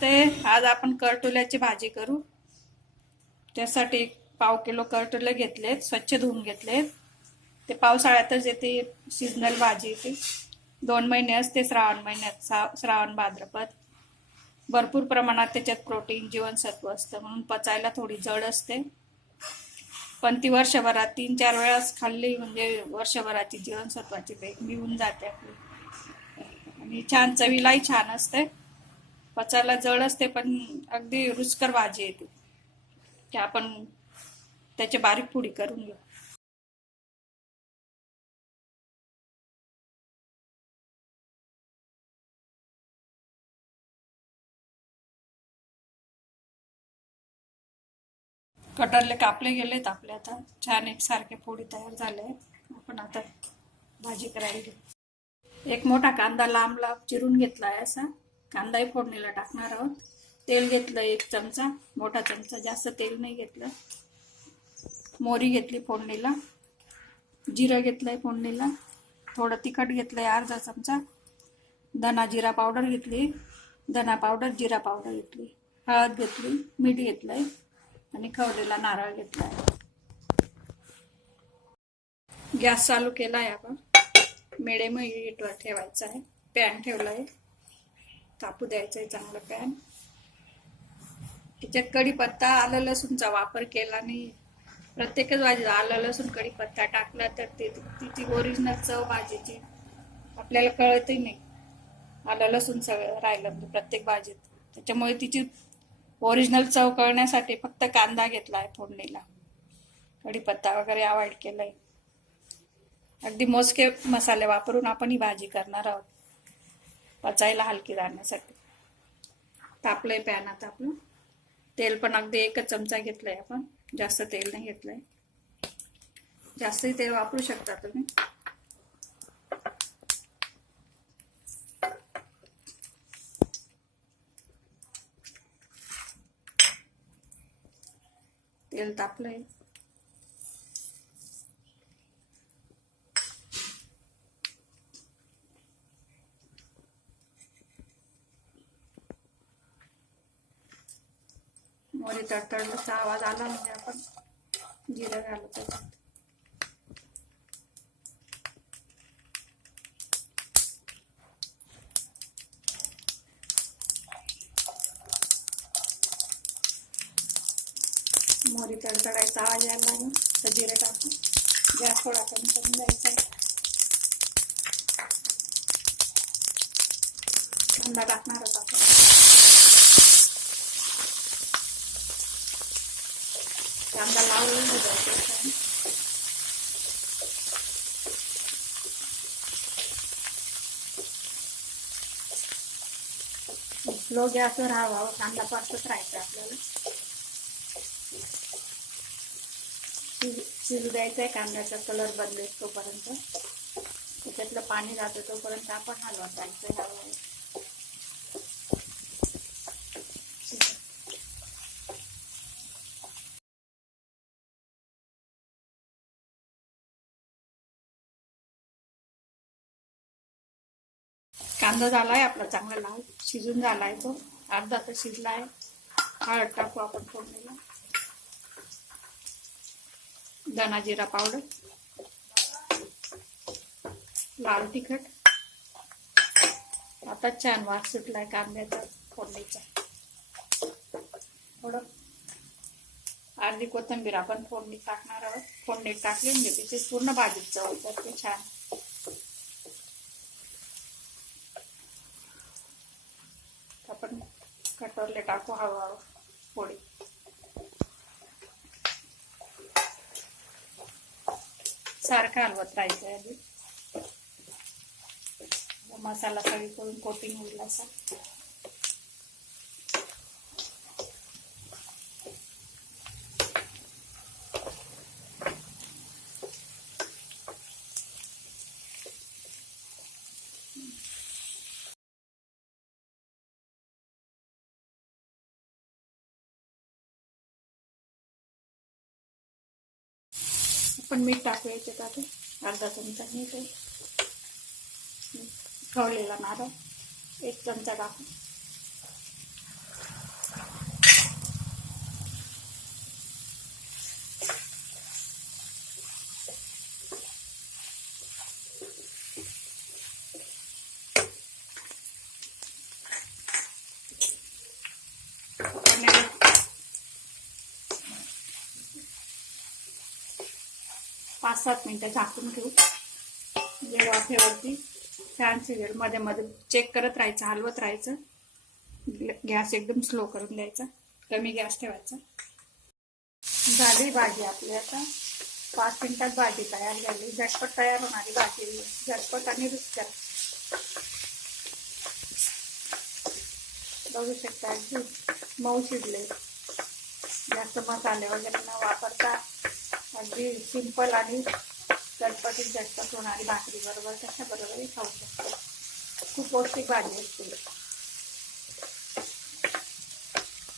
ते आज आपण करटोल्याची भाजी करू. त्यासाठी पाव किलो करटोले घेतलेत स्वच्छ धुवून घेतलेत. ते पावसाळ्यातच येते सीजनल भाजी येते. दोन महिने असते श्रावण महिन्यात सा- श्रावण भाद्रपद. भरपूर प्रमाणात त्याच्यात प्रोटीन जीवनसत्व असतं म्हणून पचायला थोडी जड असते. पण ती वर्षभरात तीन चार वेळास खाल्ली म्हणजे वर्षभराची जीवनसत्वाची बेग मिळून जाते आपली. आणि छान चवीलाही छान असते. पचायला जड असते पण अगदी रुचकर भाजी येते. की आपण त्याची बारीक पुडी करून घेऊ. कटरले कापले गेलेत आपले आता. छान एकसारखे पोळी तयार झाले आपण आता भाजी करायला घेऊ. एक मोठा कांदा लांब लांब चिरून घेतला आहे असा. कांदाही फोडणीला टाकणार आहोत. तेल घेतलं एक चमचा मोठा चमचा जास्त तेल नाही घेतलं. मोरी घेतली फोडणीला जिरं घेतलंय फोडणीला थोडं तिखट घेतलंय अर्धा चमचा. धना जिरा पावडर घेतली धना पावडर जिरा पावडर घेतली हळद घेतली मीठ घेतलंय आणि खवलेला नारळ घेतलाय. गॅस चालू केलाय आपण. मिडियम हीटवर ठेवायचा आहे. पॅन ठेवलाय. तापू द्यायचा आहे चांगलं पॅन. त्याच्यात कढीपत्ता आलं लसूणचा वापर केला आणि प्रत्येकच भाजी आलं लसूण कढीपत्ता टाकला तर ते तिची ओरिजिनल चव भाजीची आपल्याला कळतही नाही. आलं लसूण सगळं राहिलं म्हणजे प्रत्येक भाजीत. त्याच्यामुळे तिची ओरिजिनल चव कळण्यासाठी फक्त कांदा घेतला आहे फोडणीला. कढीपत्ता वगैरे अवॉइड केलाय. अगदी मोजके मसाले वापरून आपण ही भाजी करणार आहोत. पचायला हलकी राहण्यासाठी तापलंय पॅन आता आपलं. तेल पण अगदी एकच चमचा घेतलाय आपण. जास्त तेल नाही घेतलंय. जास्तही तेल वापरू शकता तुम्ही. तेल तापलंय. मोरी तडतडल्याचा आवाज आला म्हणजे आपण जिरं घालू त्याच्यात. मोरी तडतडायचा आवाज यायला लागला. तर जिरे टाकून गॅस थोडा कमी करून द्यायचा आहे कांदा टाकणार आपण कांदा लावून द्यायचा लो गॅसवर राहावा कांदा परतच राहायचा आपल्याला. शिजू द्यायचा आहे कांद्याचा कलर बदलेल तोपर्यंत. त्याच्यातलं पाणी जातं तोपर्यंत आपण हलवत जायचं हलवायचं कांदा झालाय आपला चांगला लाल शिजून झालाय तो. अर्धा तर शिजलाय. हळद टाकू आपण फोडणीला. धना जिरा पावडर. लाल तिखट. आता छान वास सुटलाय कांद्याचा फोडणीचा. थोडं अर्धी कोथिंबीर आपण फोडणी टाकणार आहोत. फोडणी टाकली म्हणजे तिची पूर्ण भाजीत चव ते छान. आपण कटोरले टाकू हळूहळू पोळी सारखं हलवत राहायचं आधी. मसाला सगळी करून कोटिंग होईल असा. पण मीठ टाकू याच्यात आता अर्धा चमचा मीठ आहे. खवलेला नारळ. एक चमचा टाकू पाच सात मिनटं झाकून ठेवू. वेळ वाफेवरती फॅन सिरियलमध्ये मध्ये चेक करत राहायचं हलवत राहायचं. गॅस एकदम स्लो करून द्यायचा कमी गॅस ठेवायचा. झाली भाजी आपली आता. पाच मिनिटात भाजी तयार झाली. झटपट तयार होणारी भाजी झटपट आणि रुचकर. बघू शकता मऊ शिजले. जास्त मसाले वगैरे न वापरता अगदी सिंपल आणि चटपटीत झटपट होणारी भाकरी. बरोबर? त्याच्याबरोबरही खाऊ शकतो. खूप पौष्टिक भाजी असते.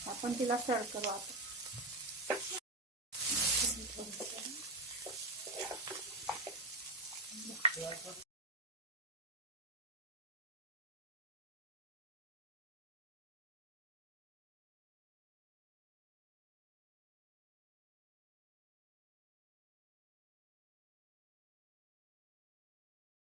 आपण तिला सर्व करू आता.